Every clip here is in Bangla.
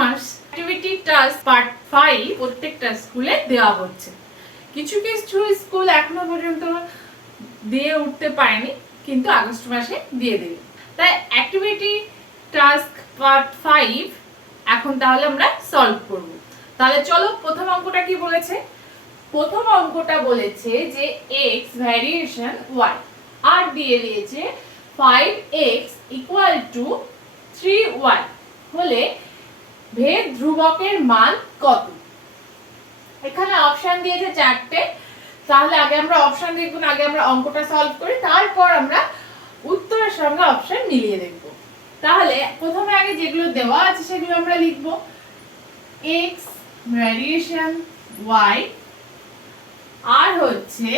মাস অ্যাক্টিভিটি টাস্ক পার্ট 5 প্রত্যেকটা স্কুলে দেওয়া হচ্ছে। কিছু কিছু স্কুল এখনো পর্যন্ত দিয়ে উঠতে পারেনি, কিন্তু আগস্ট মাসে দিয়ে দেবে। তাই অ্যাক্টিভিটি টাস্ক পার্ট 5 এখন তাহলে আমরা সলভ করব। তাহলে চলো, প্রথম অঙ্কটা কি বলেছে? প্রথম অঙ্কটা বলেছে যে x ভ্যারিয়েশন y আর দিয়ে দিয়েছে 5x ইকুয়াল টু 3y হলে ভেদ ধ্রুবকের মান কত? এখানে অপশন দিয়েছে চারটে। তাহলে আগে আমরা অপশন দেখব না, আগে আমরা অঙ্কটা সলভ করি, তারপর আমরা উত্তরের সঙ্গে অপশন মিলিয়ে দেখব। তাহলে প্রথমে আগে যেগুলো দেওয়া আছে সেগুলো আমরা লিখব। x ভ্যারিয়েশন y আর হচ্ছে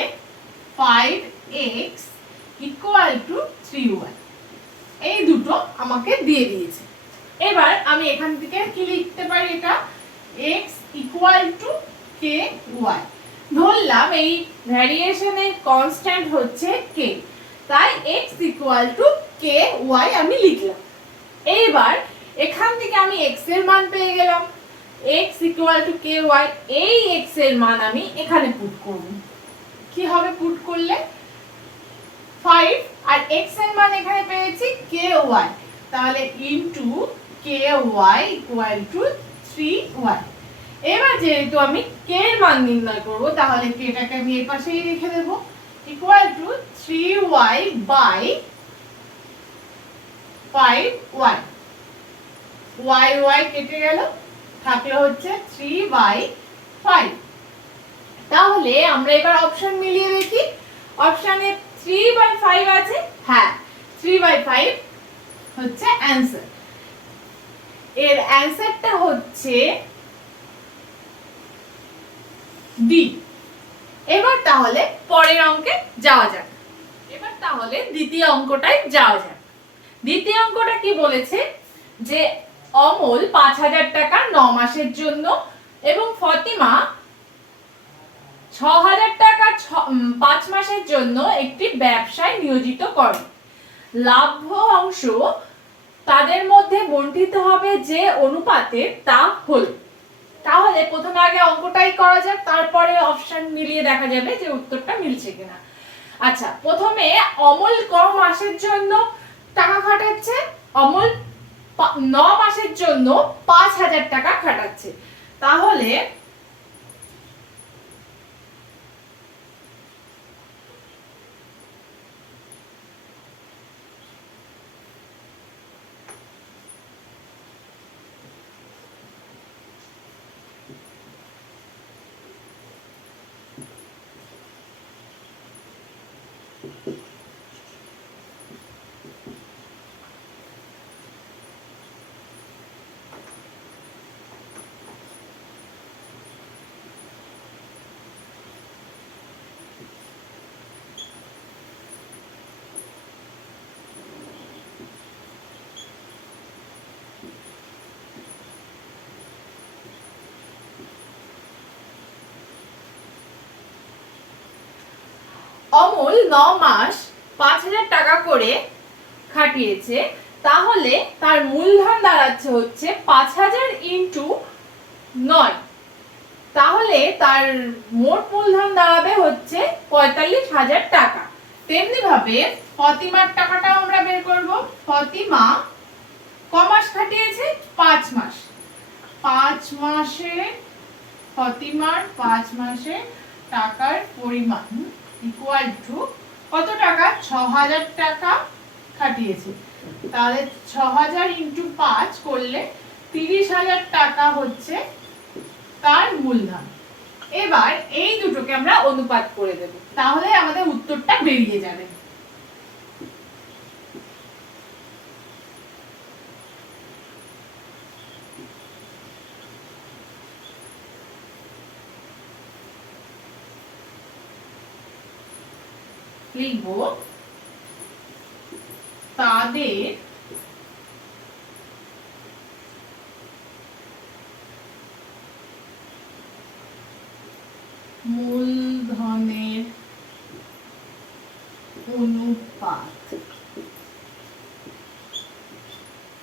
5x ইকুয়াল টু 3y, এই দুটো আমাকে দিয়ে দিয়েছে। এবার আমি এখান থেকে কি লিখতে পারি? এটা x ইকুয়াল টু ky, ধরলাম এই ভ্যারিয়েশনের কনস্ট্যান্ট হচ্ছে k, তাই x ইকুয়াল টু ky আমি লিখলাম। এইবার এখান থেকে আমি x এর মান পেয়ে গেলাম, x ইকুয়াল টু ky, এই x এর মান আমি এখানে পুট করব। কি হবে পুট করলে? 5 আর x এর মান এখানে পেয়েছি ky, তাহলে into ky equal to 3y। এবার যেহেতু আমি k এর মান নির্ণয় করব, তাহলে k টাকে আমি এই পাশেই রেখে দেব, equal to 3y by 5y, y কেটে গেল, থাকলো হচ্ছে 3/5। তাহলে আমরা এবার অপশন মিলিয়ে দেখি। অপশনে 3/5 আছে, হ্যাঁ 3/5 হচ্ছে অ্যানসার। এর অ্যানসারটা হচ্ছে ডি। এবার তাহলে পরের অঙ্কে যাওয়া যাক। এবার তাহলে দ্বিতীয় অঙ্কটায় যাওয়া যাক। দ্বিতীয় অঙ্কটা কি বলেছে? যে অমল 5,000 টাকা 9 মাসের জন্য এবং ফতিমা 6,000 টাকা 5 মাসের জন্য একটি ব্যবসায় নিয়োজিত করে। লাভ অংশ তাদের মধ্যে বণ্টিত হবে যে অনুপাতে, তা হল। তাহলে প্রথমে আগে অঙ্কটাই করা যাক, তারপরে অপশন মিলিয়ে দেখা যাবে যে উত্তরটা মিলছে কিনা। আচ্ছা, প্রথমে অমল ক মাসের জন্য টাকা খাটাচ্ছে? অমল 9 মাসের জন্য 5,000 টাকা খাটাচ্ছে। তাহলে অমল 9 মাস 5,000 টাকা করে খাটিয়েছে, তাহলে তার মূলধন দাঁড়াচ্ছে হচ্ছে 5,000 ইন্টু 9, তাহলে তার মোট মূলধন দাঁড়াবে হচ্ছে 45,000 টাকা। তেমনি ভাবে ফতিমার টাকাটাও আমরা বের করব। ফতিমা ক মাস খাটিয়েছে? 5 মাস। 5 মাসে ফতিমার 5 মাসে টাকার পরিমাণ ইকুয়াল টু কত টাকা? 6,000 টাকা খাটিয়েছে, তাহলে 6,000 ইন্টু 5 করলে 30,000 টাকা হচ্ছে তার মূলধন। এবার এই দুটোকে আমরা অনুপাত করে দেব, তাহলে আমাদের উত্তরটা বেরিয়ে যাবে। লিখব তাদের মূলধনের অনুপাত।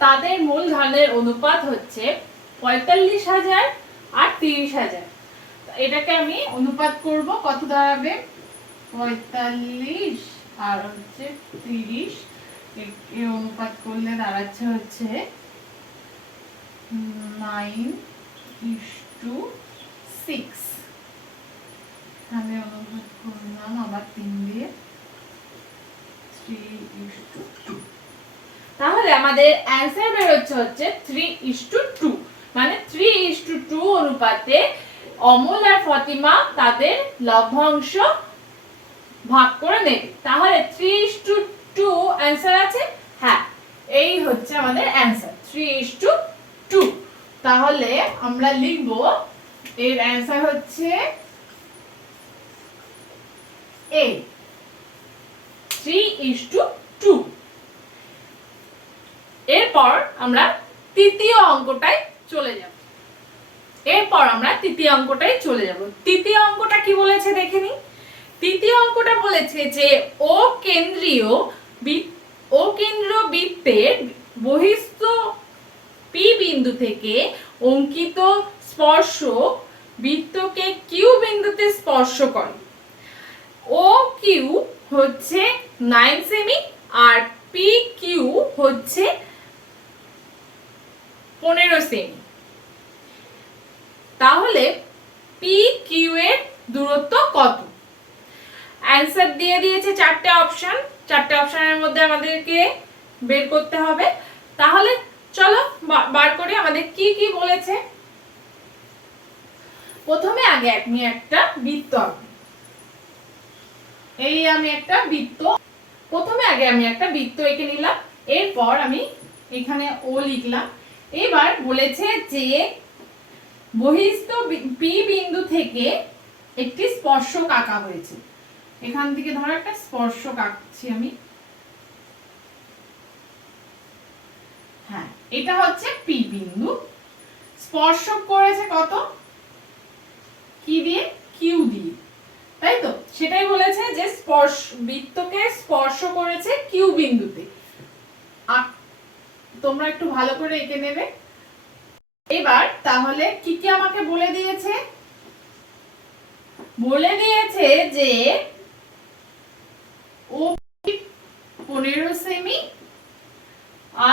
তাদের মূলধনের অনুপাত হচ্ছে 45,000 আর 30,000। এটাকে আমি অনুপাত করব, কত দাঁড়াবে 45 আর হচ্ছে 30, এর অনুপাত করলে দাঁড়াচ্ছে হচ্ছে 9:6। আমি অনুপাত করলাম আবার 3 দিয়ে 3:2। তাহলে আমাদের অ্যানসার বের হচ্ছে 3:2, মানে 3:2 অনুপাতে অমল আর ফতিমা তাদের লভ্যাংশ ভাগ করে নেবে। তাহলে 3:2 অ্যানসার আছে। হ্যাঁ, এই হচ্ছে আমাদের অ্যানসার 3:2। তাহলে আমরা লিখব এর অ্যানসার হচ্ছে A, 3:2। এরপর আমরা তৃতীয় অঙ্কটায় চলে যাব। তৃতীয় অঙ্কটা কি বলেছে দেখে নিই। তৃতীয় অঙ্কটা বলেছে যে ও কেন্দ্রীয় বৃত্তের বহিস্থ পি বিন্দু থেকে অঙ্কিত স্পর্শক বৃত্তকে কিউ বিন্দুতে স্পর্শ করে। ও কিউ হচ্ছে 9 সেমি আর পি কিউ হচ্ছে 15 সেমি। তাহলে পি কিউ এর দূরত্ব কত? অ্যানসার দিয়ে দিয়েছে চারটে অপশনের মধ্যে আমাদেরকে বের করতে হবে। তাহলে চলো বার করি আমাদের কি কি বলেছে। প্রথমে আগে আমি একটা বৃত্ত আঁকব। প্রথমে আগে আমি একটা বৃত্ত এঁকে নিলাম, এরপর আমি এখানে ও লিখলাম। এবার বলেছে যে বহিস্থ পি বিন্দু থেকে একটি স্পর্শক আঁকা হয়েছে। এখান থেকে ধরো একটা স্পর্শক আঁকছি আমি। হ্যাঁ, এটা হচ্ছে পি বিন্দু। স্পর্শক করেছে কত? কি দিয়ে? কিউ দিয়ে, তাই তো? সেটাই বলেছে যে বৃত্তকে স্পর্শ করেছে কিউ বিন্দুতে। তোমরা একটু ভালো করে এঁকে নেবে। এবার তাহলে কি কি আমাকে বলে দিয়েছে যে ও 15 সেমি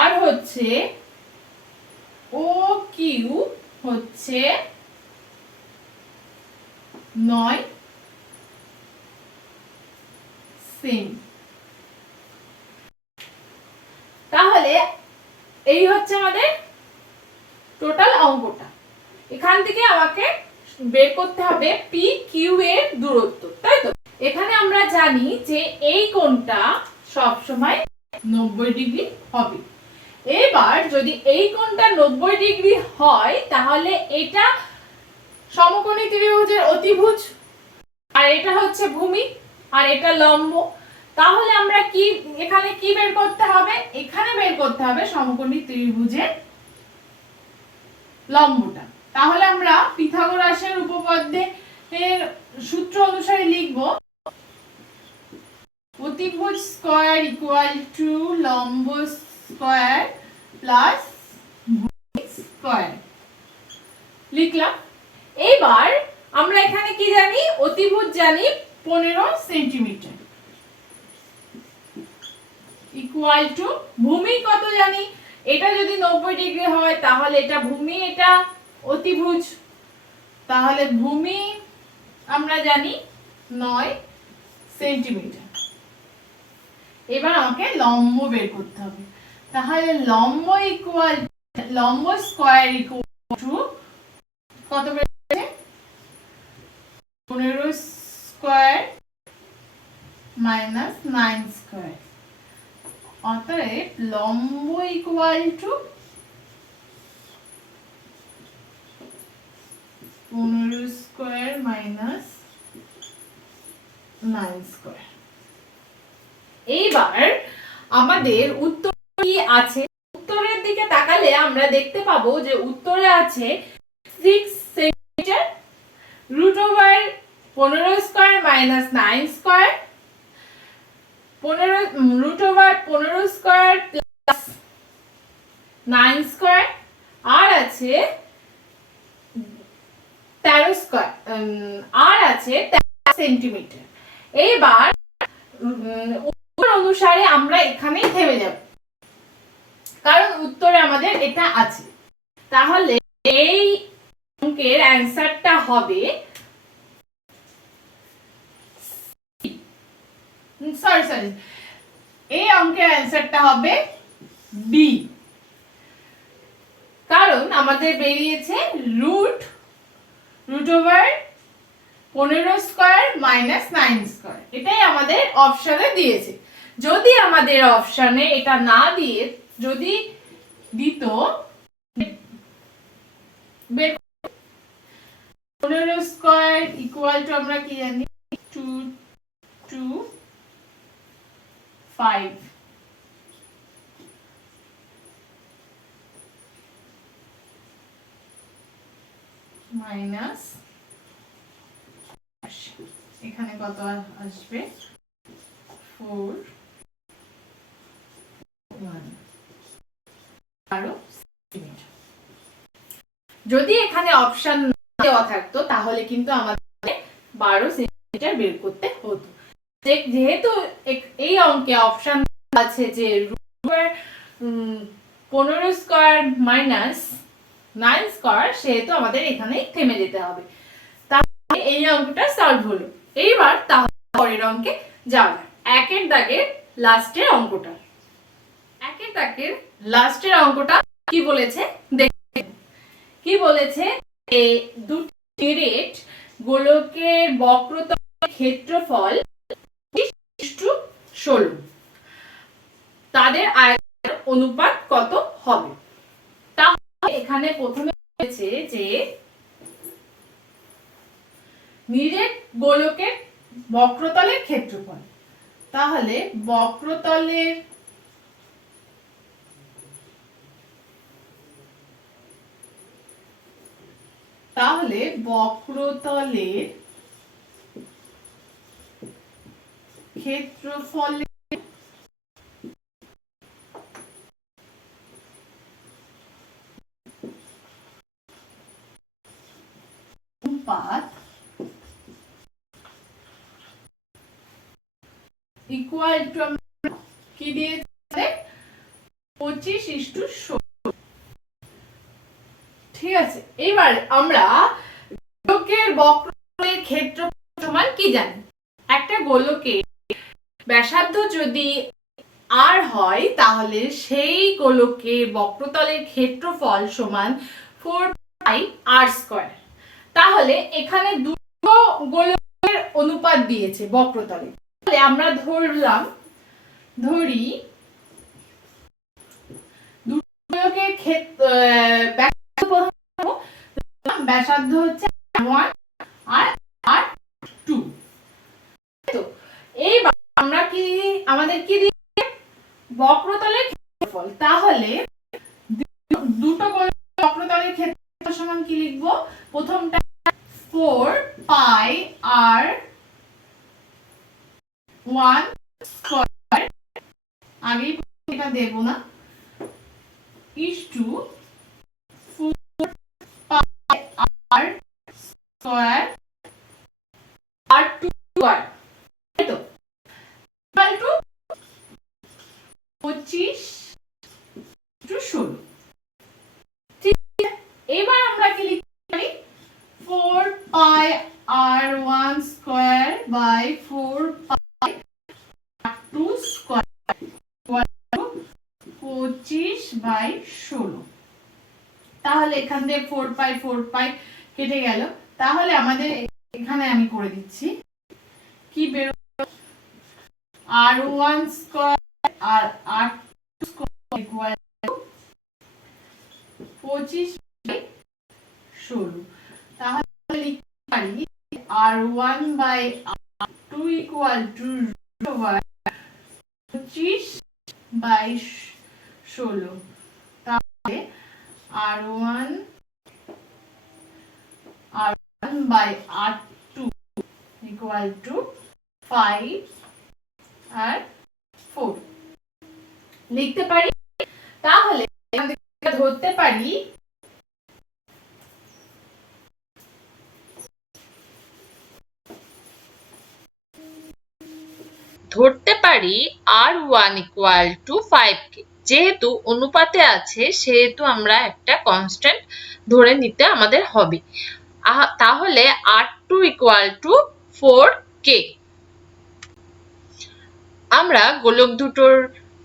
আর হচ্ছে ও কিউ হচ্ছে 9 সেমি। তাহলে এই হচ্ছে আমাদের টোটাল অঙ্কটা। এখান থেকে আমাকে বের করতে হবে পি কিউ এর দূরত্ব, তাই তো? এখানে আমরা জানি যে এই কোণটা সব সময় 90 ডিগ্রি হবে। এবার যদি এই কোণটা 90 ডিগ্রি হয় তাহলে এটা সমকোণী ত্রিভুজের অতিভুজ, আর এটা হচ্ছে ভূমি, আর এটা লম্ব। তাহলে আমরা এখানে কি বের করতে হবে? এখানে বের করতে হবে সমকোণী ত্রিভুজের লম্বটা। তাহলে আমরা পিথাগোরাসের উপপাদ্যের সূত্র অনুসারে লিখব অতিভুজ স্কয়ার ইকুয়াল টু লম্ব স্কয়ার প্লাস ভূমি স্কয়ার লিখলাম। এবার আমরা এখানে কি জানি? অতিভুজ জানি 15 সেন্টিমিটার ইকুয়াল টু ভূমি কত জানি? এটা যদি 90 ডিগ্রি হয় তাহলে এটা ভূমি, এটা অতিভুজ। তাহলে ভূমি আমরা জানি 9 সেন্টিমিটার। এবার আমাকে লম্ব বের করতে হবে। তাহলে লম্ব স্কয়ার ইকুয়াল টু কত বেরোচ্ছে? 15 স্কয়ার মাইনাস 9 স্কয়ার। অতএব লম্ব equal to 15 square minus 9 square. এইবার আমাদের উত্তর কি আছে? উত্তরের দিকে তাকালে আমরা দেখতে পাবো যে উত্তরে আছে 6 centimetre, √15 square minus 9 square, 15 square plus 9 square, আর আছে আর আছে 13 সেন্টিমিটার। এবার উত্তর অনুসারে আমরা এখানেই থেমে যাব, কারণ উত্তরে আমাদের এটা আছে। তাহলে এই অঙ্কের অ্যান্সারটা হবে সরি এই অঙ্কের অ্যান্সারটা হবে বি, কারণ আমাদের বেরিয়েছে root over 15 square minus 9 square, এটাই আমাদের অপশনে দিয়েছে। যদি আমাদের অপশনে এটা না দিয়ে যদি দিত 15 স্কয়ার ইকুয়াল টু আমরা কি জানি 2 2 5 মাইনাস, এখানে কত আসবে 4 1 যদি এখানে অপশন দেওয়া থাকতো তাহলে কিন্তু আমাদের 12 সেন্টিমিটার বের করতে হতো। যেহেতু এই অঙ্কে অপশন আছে যে 15 স্কয়ার মাইনাস 9 স্কয়ার, সেহেতু আমাদের এখানেই থেমে যেতে হবে। তাহলে এই অঙ্কটা সলভ হলো। এইবার তাহলে পরের অঙ্কে যাওয়া যাক। একের দাগের লাস্টের অঙ্কটা, একের দাগের লাস্টের অঙ্কটা কি বলেছে দেখুন। কি বলেছে, দুটি রেট গোলকের বক্রতলের ক্ষেত্রফল 16 তাদের আয়তন অনুপাত কত হবে। তাহলে এখানে প্রথমে বলেছে যে নিরেট গোলকের বক্রতলের ক্ষেত্রফল, তাহলে বক্রতলের ক্ষেত্রফলের অনুপাত ইকুয়াল টু কি দিয়েছে 25:16। ঠিক আছে, এবার আমরা গোলকের বক্রতলের ক্ষেত্রফল সমান কি জানি। একটা গোলকের ব্যাসার্ধ যদি আর হয় তাহলে সেই গোলকের বক্রতলের ক্ষেত্রফল সমান 4 পাই আর স্কয়ার। তাহলে এখানে দুটো গোলকের অনুপাত দিয়েছে বক্রতলে, তাহলে আমরা ধরি দুটো গোলকের ব্যাসার্ধ হচ্ছে 1 আর 2। তো এইবার আমরা আমাদের কি দিয়েছে বক্রতলের ক্ষেত্রফল, তাহলে দুটো গোলকের বক্রতলের ক্ষেত্রফল সমান কি লিখবো, প্রথমটা 4 পাই আর 1 স্কয়ার, আগেই এটা দেব না, is to 4 pi R square R 2 square, তাই তো, ইকুয়াল টু 25:16। ঠিক আছে, এবার আমরা কি লিখতে পারি 4 পাই আর 1 স্কয়ার বাই 4 পাই আর 2 স্কয়ার ইকুয়াল টু 25/16। তাহলে এখান থেকে 4 পাই কেটে গেল। তাহলে আমাদের এখানে আমি করে দিচ্ছি কি বের r1 স্কয়ার আর r2 স্কয়ার ইকুয়াল টু 25/16। তাহলে লিখতে পারি r1 by r2 equal to 25/16। তাহলে r1 by r2 equal to 5 আর 4 লিখতে পারি। তাহলে ধরতে পারি ধরতে পারি R1 = 5k। যেহেতু অনুপাতে আছে সেহেতু আমরা একটা কনস্ট্যান্ট ধরে নিতে আমাদের হবে। তাহলে R2 = 4k। আমরা গোলক দুটোর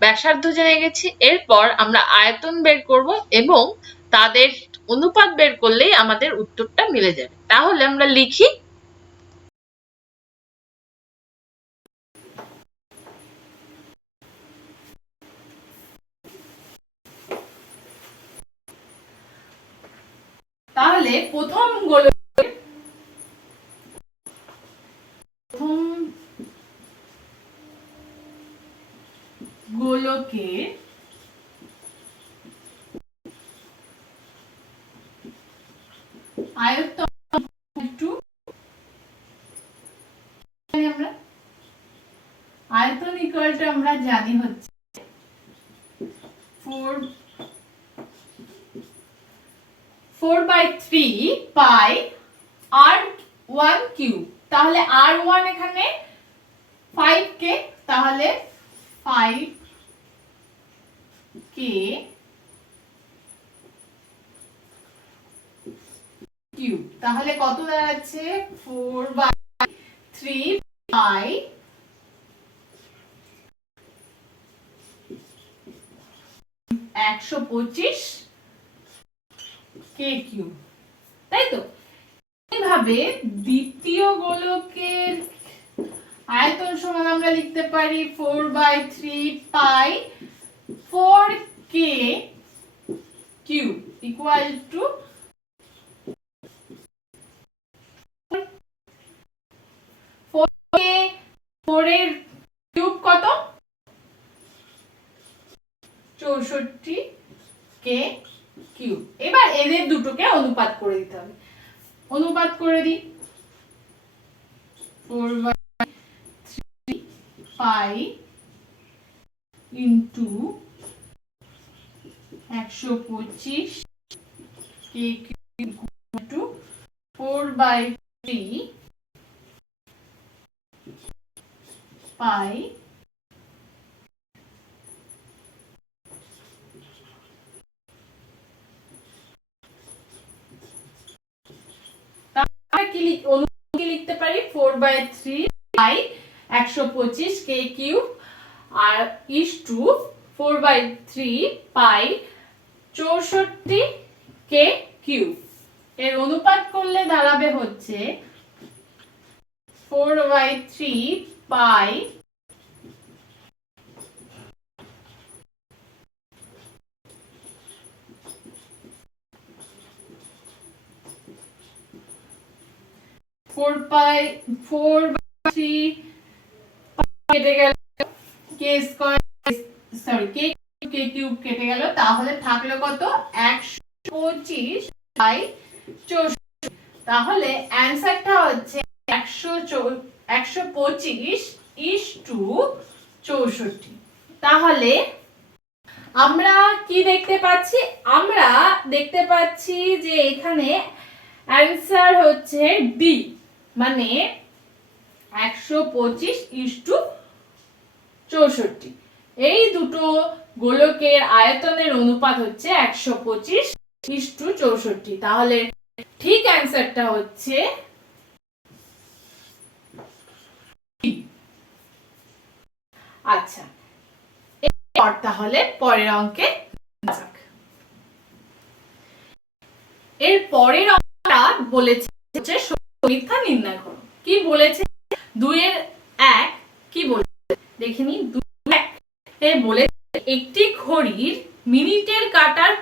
ব্যাসার্ধ জেনে গেছি। এরপর আমরা আয়তন বের করব এবং তাদের অনুপাত বের করলেই আমাদের উত্তরটা মিলে যাবে। তাহলে আমরা লিখি। তাহলে প্রথম গোলকের আয়তন ইকুয়াল টু আমরা জানি হচ্ছে 4/3 পাই R1 কিউব। তাহলে R1 এখানে 5k, তাহলে 5k কিউব। তাহলে কত দাঁড়াচ্ছে 4/3 পাই 125 k কিউব, তাই তো? এইভাবে দ্বিতীয় গোলকের আয়তন সমান আমরা লিখতে পারি 4/3 পাই 4k কিউব ইকুয়াল টু 4 এর কিউব কত? 64k cube. এবার এদের দুটোকে অনুপাত করে দিতে হবে। অনুপাত করে দিই। 4/3 পাই ইনটু 125 k কিউব ইনটু 4/3 পাই কি লিখতে পারি 4/3 পাই 125 k cube R is to 4/3 pi 64 k cube. এর অনুপাত করলে দাঁড়াবে হচ্ছে 4/3 পাই 4/3 কেটে গেল k স্কয়ার k কিউব কেটে গেল, তাহলে থাকলো কত 125 বাই 64। তাহলে অ্যানসারটা হচ্ছে 125 ইস টু 64। তাহলে আমরা কি দেখতে পাচ্ছি? আমরা দেখতে পাচ্ছি যে এখানে অ্যানসার হচ্ছে ডি, মানে 125 ইস টু 64। এই দুটো গোলকের আয়তনের অনুপাত হচ্ছে 125 ইস টু 64। তাহলে ঠিক অ্যানসারটা হচ্ছে আচ্ছা। এরপর তাহলে পরের অঙ্কে যাক। এর পরের অঙ্কটা বলেছে হচ্ছে সত্য মিথ্যা নির্ণয় করো। কি বলেছে? 2 এর 1 কি বলেছে দেখিনি। 2 এ বলেছে একটি ঘড়ির মিনিটের কাঁটার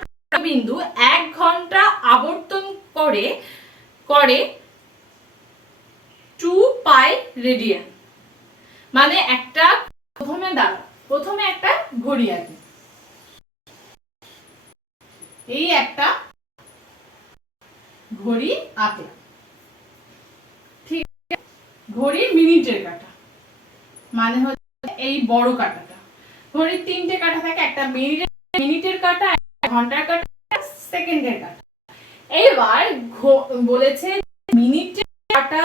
বিন্দু 1 ঘন্টা আবর্তন করে 2 পাই রেডিয়ান। মানে একটা প্রথমে একটা ঘড়ি আছে, এই একটা ঘড়ি আঁকলাম, ঠিক আছে? ঘড়ির মিনিটের কাঁটা মানে হচ্ছে এই বড় কাঁটাটা। ঘড়ির 3টে কাঁটা থাকে, একটা মিনিটের কাঁটা, একটা ঘন্টার কাঁটা, সেকেন্ডের কাঁটা। এবার বলেছে মিনিটের কাঁটা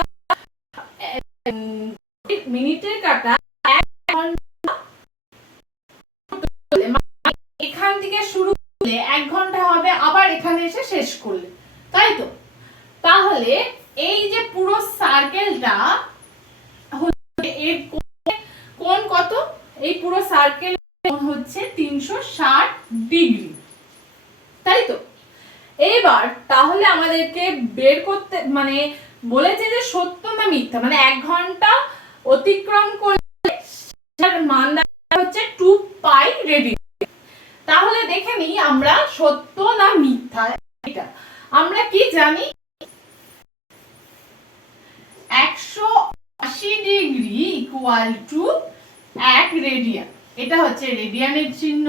1 1 ঘন্টা হবে, আবার এখানে এসে শেষ করলে, তাই তো? তাহলে এই যে পুরো সার্কেলটা এর কোণ কত? এই পুরো সার্কেল কোণ হচ্ছে 360 ডিগ্রি, তাই তো? এবার তাহলে আমাদেরকে বের করতে মানে বলেছে যে সত্য না মিথ্যা, মানে 1 ঘন্টা অতিক্রম করলে তার মান হচ্ছে 2 পাই রেডিয়ান। তাহলে দেখে নিই আমরা সত্য না মিথ্যা। এটা আমরা কি জানি, 180 ডিগ্রি ইকুয়াল টু 1 রেডিয়ান। এটা হচ্ছে রেডিয়ানের চিহ্ন,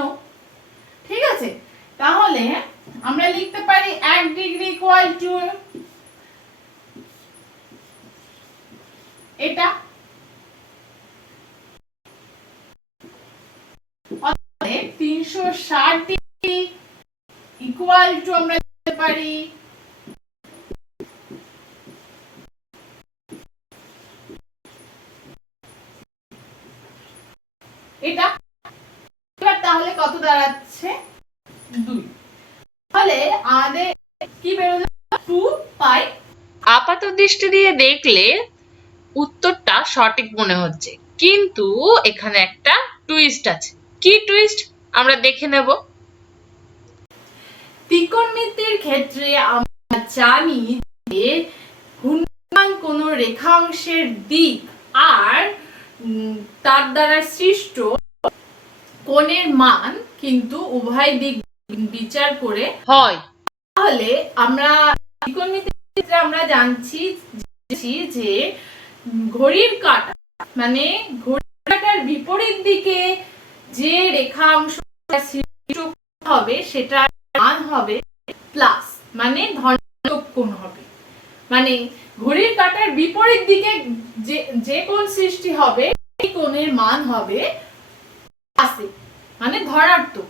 ঠিক আছে? তাহলে আমরা লিখতে পারি 1 ডিগ্রি ইকুয়াল টু এটা। 360 ডিগ্রি ইকুয়াল টু আমরা লিখতে পারি এটা। এবার তাহলে কত দাঁড়াচ্ছে? 2। তাহলে আমাদের কি বেরোলো? 2 পাই। আপাত দৃষ্টি দিয়ে দেখলে উত্তরটা সঠিক মনে হচ্ছে, কিন্তু এখানে একটা টুইস্ট আছে। কি টুইস্ট আমরা দেখে নেব। ত্রিকোণমিতির ক্ষেত্রে আমরা জানি যে ঘূর্ণায়মান কোন রেখাংশের দিক আর তার দ্বারা সৃষ্ট কোণের মান কিন্তু উভয় দিক বিচার করে হয়। তাহলে আমরা ত্রিকোণমিতির ক্ষেত্রে আমরা জানছি যে ঘড়ির কাঁটা মানে ঘড়ির কাঁটার বিপরীত দিকে যে রেখাংশটা সৃষ্ট হবে সেটার মান হবে প্লাস, মানে ধনাত্মক কোণ হবে। মানে ঘড়ির কাঁটার বিপরীত দিকে যে কোণ সৃষ্টি হবে সেই কোণের মান হবে প্লাসে, মানে ধনাত্মক।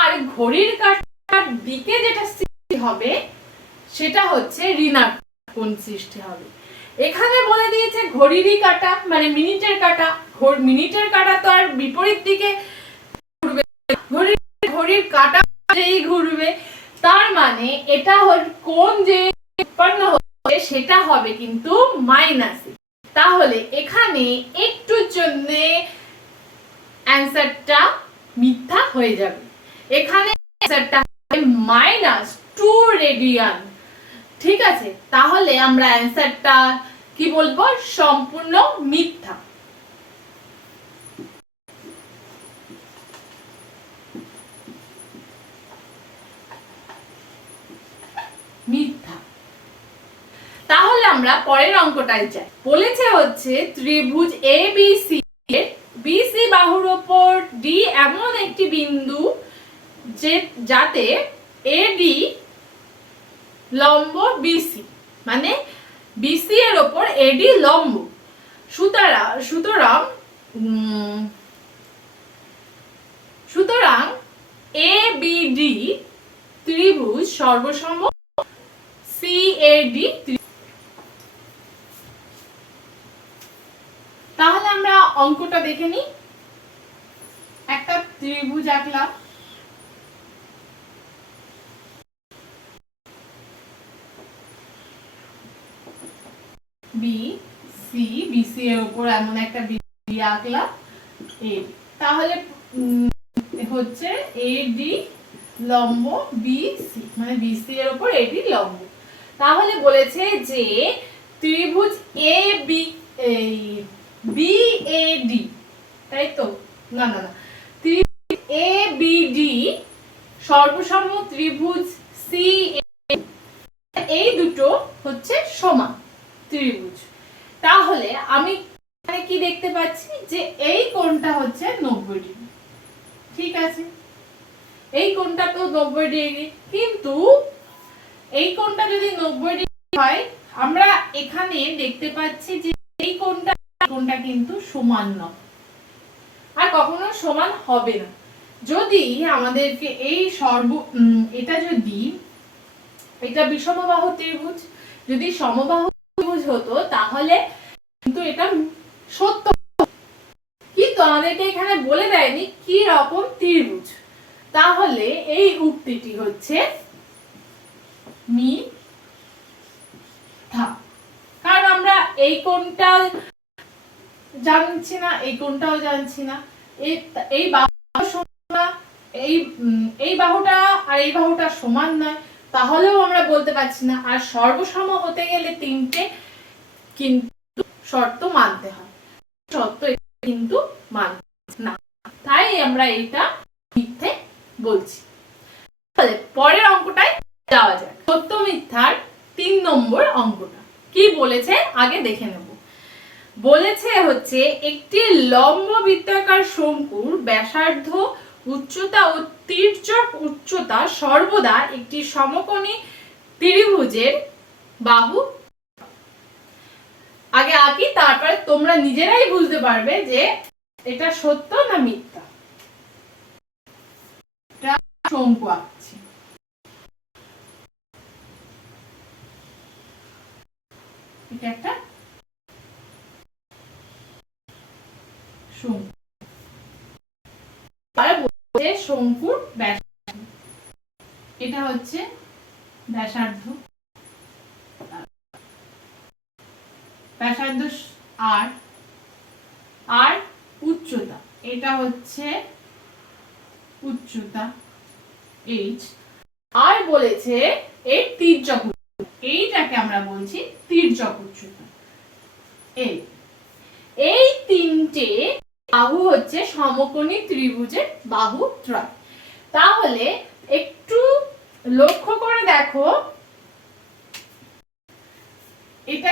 আর ঘড়ির কাঁটার দিকে যেটা সৃষ্টি হবে সেটা হচ্ছে ঋণাত্মক কোণ সৃষ্টি হবে। এখানে বলে দিয়েছে ঘড়িরই কাঁটা মানে মিনিটের কাঁটা, মিনিটের কাঁটা তো আর বিপরীত দিকে ঘুরবে, ঘড়ির কাঁটা যেই ঘুরবে, তার মানে এটা কোণ যে উৎপন্ন হবে সেটা হবে কিন্তু মাইনাসে। তাহলে এখানে একটুর জন্য অ্যানসারটা মিথ্যা হয়ে যাবে। এখানে অ্যানসারটা হবে -2 রেডিয়ান, ঠিক আছে? তাহলে আমরা অ্যানসারটা কি বলবো? সম্পূর্ণ মিথ্যা। মিথ্যা। তাহলে আমরা পরের অঙ্কটায় যাই। বলেছে হচ্ছে ত্রিভুজ ABC এর BC বাহুর উপর D এমন একটি বিন্দু যাতে AD লম্ব BC, মানে BC এর উপর AD লম্ব। সুতরাং ABD ত্রিভুজ সর্বসম CAD। তাহলে আমরা অঙ্কটা দেখে নিই। একটা ত্রিভুজ আঁকলাম, BC এর উপর এমন একটা বিন্দু আঁকলাম A। তাহলে হচ্ছে AD লম্ব BC, মানে BC এর উপর AD লম্ব। তাহলে বলেছে যে ত্রিভুজ BAD, তাই তো? না না না, ত্রিভুজ ABD সর্বসম ত্রিভুজ CAD, এই দুটো হচ্ছে সমান ত্রিভুজ। তাহলে আমি এখানে কি দেখতে পাচ্ছি যে এই কোণটা হচ্ছে 90 ডিগ্রি, ঠিক আছে? এই কোণটা তো 90 ডিগ্রি, কিন্তু এই কোণটা যদি 90 ডিগ্রি হয় আমরা এখানে দেখতে পাচ্ছি যে এই কোণটা কিন্তু সমান নয়, আর কখনো সমান হবে না। যদি আমাদেরকে এই এটা বিষমবাহু ত্রিভুজ, যদি সমবাহু ত্রিভুজ হতো তাহলে কিন্তু এটা সত্য, কিন্তু আমাদেরকে এখানে বলে দেয়নি কি রকম ত্রিভুজ। তাহলে এই উক্তিটি হচ্ছে মিথ্যা। কারণ আমরা এই কোনটা জানছি না, এই কোনটাও জানছি না, এই এই বাহুটা আর এই বাহুটা সমান নয়, তাহলেও আমরা বলতে পারছি না। আর সর্বসম হতে গেলে তিনটে কিন্তু শর্ত মানতে হয়, শর্ত কিন্তু মানছে না, তাই আমরা এটা মিথ্যে বলছি। তাহলে পরের অঙ্কটায় যাওয়া যাক। সত্য মিথ্যার 3 নম্বর অঙ্কটা কি বলেছে আগে দেখে নেব। বলেছে হচ্ছে একটি লম্ব বৃত্তাকার শঙ্কুর ব্যাসার্ধ, উচ্চতা ও তির্যক উচ্চতা সর্বদা একটি সমকোণী ত্রিভুজের বাহু। আগে আঁকি, তারপরে তোমরা নিজেরাই বুঝতে পারবে যে এটা সত্য না মিথ্যা। এটা শঙ্কু আঁকছি। এটা একটা শঙ্কু। শঙ্কুর ব্যাসার্ধ, এটা হচ্ছে ব্যাসার্ধ, ব্যাসার্ধ আর আর উচ্চতা, এটা হচ্ছে উচ্চতা h। আর বলেছে এর তির্যক উচ্চতা, এইটাকে আমরা বলছি তির্যক উচ্চতা। এই তিনটে বাহু হচ্ছে সমকোণী ত্রিভুজের বাহু ত্রয়। তাহলে একটু লক্ষ্য করে দেখো, এটা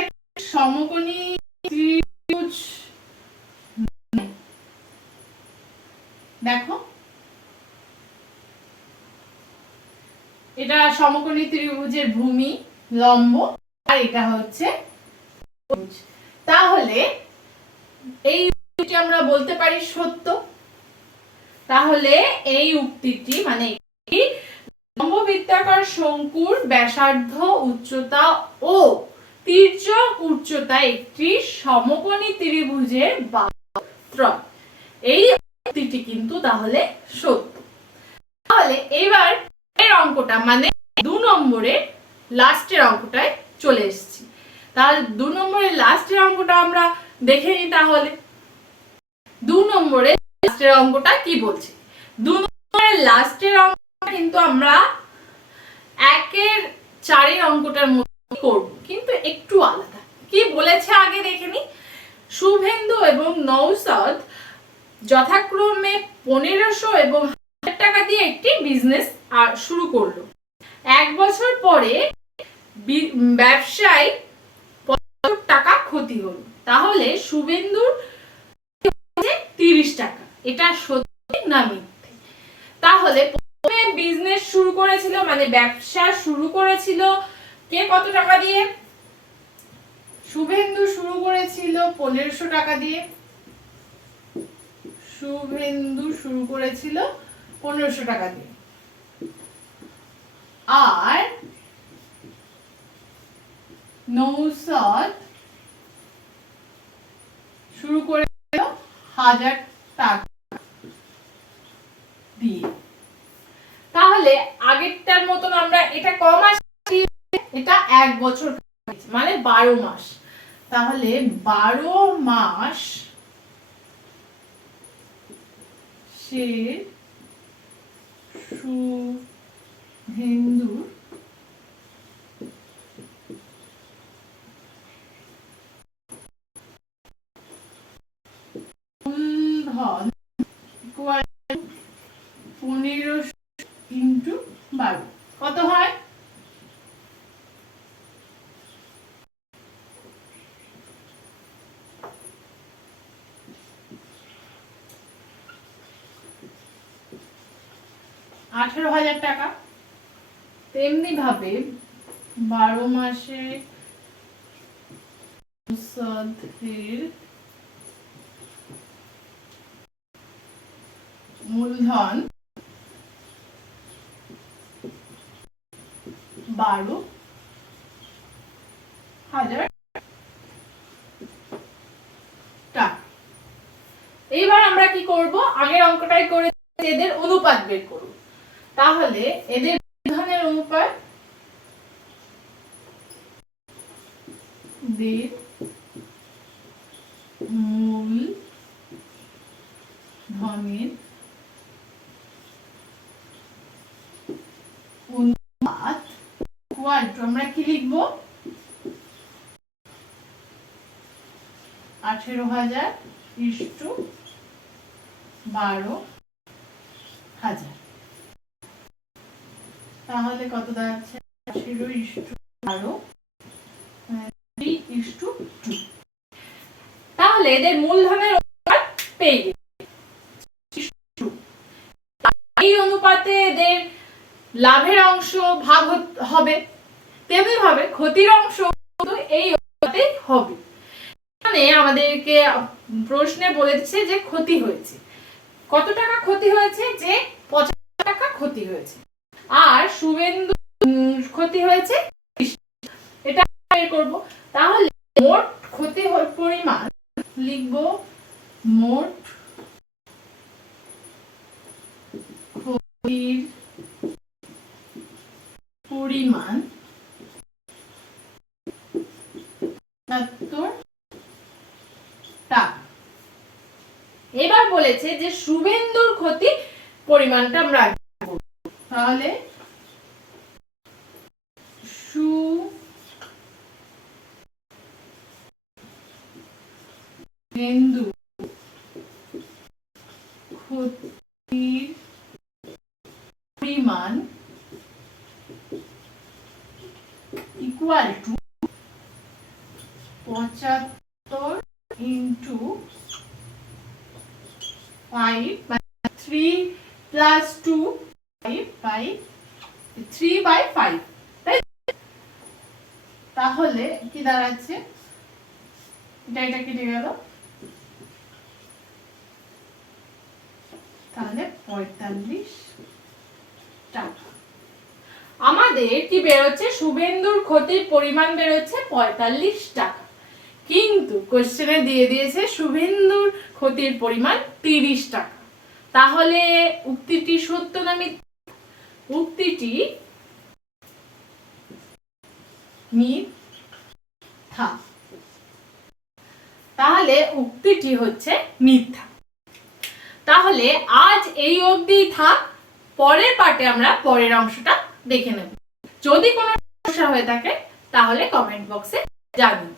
সমকোণী ত্রিভুজ, দেখো এটা সমকোণী ত্রিভুজের ভূমি, লম্ব, আর এটা হচ্ছে। তাহলে এই উক্তিটি আমরা বলতে পারি সত্য। তাহলে এই উক্তিটি মানে লম্ব বৃত্তাকার শঙ্কুর ব্যাসার্ধ, উচ্চতা ও তির্যক উচ্চতা একটি সমকোণী ত্রিভুজের বাহু ত্রয়, এই উক্তিটি কিন্তু তাহলে সত্য। তাহলে এবার এর অঙ্কটা মানে 2 নম্বরের লাস্টের অঙ্কটায় চলে এসেছি। তাহলে 2 নম্বরের লাস্টের অঙ্কটা আমরা দেখে নিই। তাহলে 2 নম্বরের লাস্টের অঙ্কটা কি বলছে? 2 নম্বরের লাস্টের অঙ্কটা কিন্তু আমরা 1-এর 4-এর অঙ্কটার মতো করব, কিন্তু একটু আলাদা। কি বলেছে আগে দেখে নি। শুভেন্দু এবং নওশাদ যথাক্রমে 1500 এবং 1000 টাকা দিয়ে একটি বিজনেস শুরু করলো। 1 বছর পরে ব্যবসায় 50 টাকা ক্ষতি হলো। তাহলে শুভেন্দুর 30 টাকা, এটা সত্যি না মিথ্যে? তাহলে প্রথমে বিজনেস শুরু করেছিল মানে ব্যবসা শুরু করেছিল কে কত টাকা দিয়ে? শুভেন্দু শুরু করেছিল 1500 টাকা দিয়ে। শুভেন্দু শুরু করেছিল 1500 টাকা দিয়ে, আর নওশাদ শুরু করেছিল 1000 টাকা দিয়ে। তাহলে আগেরটার মতন আমরা এটা কম আসছে, এটা 1 বছর মানে 12 মাস। তাহলে 12 মাস সে শুভেন্দুর মূলধন 1500 × 12 কত হয়? 18,000 টাকা। তেমনি ভাবে 12 মাসে মূলধন 12,000 টাকা। এইবার আমরা কি করব? আগের অঙ্কটাই করে এদের অনুপাত বের করব। তাহলে এদের মূলধনের অনুপাত মূলধনের অনুপাত ইকুয়াল টু আমরা কি লিখবো 18,000 ইস্টু 12,000। তাহলে কত দাঁড়াচ্ছে 18 ইস্টু 12 3:2। তাহলে এদের মূলধনের অনুপাত পেয়ে গেছি। এই অনুপাতে এদের লাভের অংশ ভাগ হবে, তেমনি ভাবে ক্ষতির অংশ এই অনুপাতে হবে। মানে আমাদেরকে প্রশ্নে বলে দিচ্ছে যে ক্ষতি হয়েছে, কত টাকা ক্ষতি হয়েছে, যে 50 টাকা ক্ষতি হয়েছে, আর শুভেন্দু ক্ষতি হয়েছে, এটা বের করব। তাহলে মোট ক্ষতির পরিমাণ লিখব, মোট ক্ষতির পরিমাণ 70 টাকা। এবার বলেছে যে শুভেন্দুর ক্ষতি পরিমাণটা আমরা তাহলে শুভেন্দু ক্ষতির পরিমাণ equal to 75 into 5 3 plus 2 5 by 3/5। তাহলে কি দাঁড়াচ্ছে, এটা কেটে গেল, তাহলে 45 টাকা। আমাদের কি বেরোচ্ছে, শুভেন্দুর ক্ষতির পরিমাণ বেরোচ্ছে 45 টাকা, কিন্তু কোশ্চেনে দিয়ে দিয়েছে শুভেন্দুর ক্ষতির পরিমাণ 30 টাকা। তাহলে উক্তিটি সত্য না মিথ্যা? উক্তিটি মিথ্যা। তাহলে উক্তিটি হচ্ছে মিথ্যা। তাহলে আজ এই অবধি থাক, পরের পার্টে আমরা পরের অংশটা দেখে নেব। যদি কোনো সমস্যা হয়ে থাকে তাহলে কমেন্ট বক্সে জানান।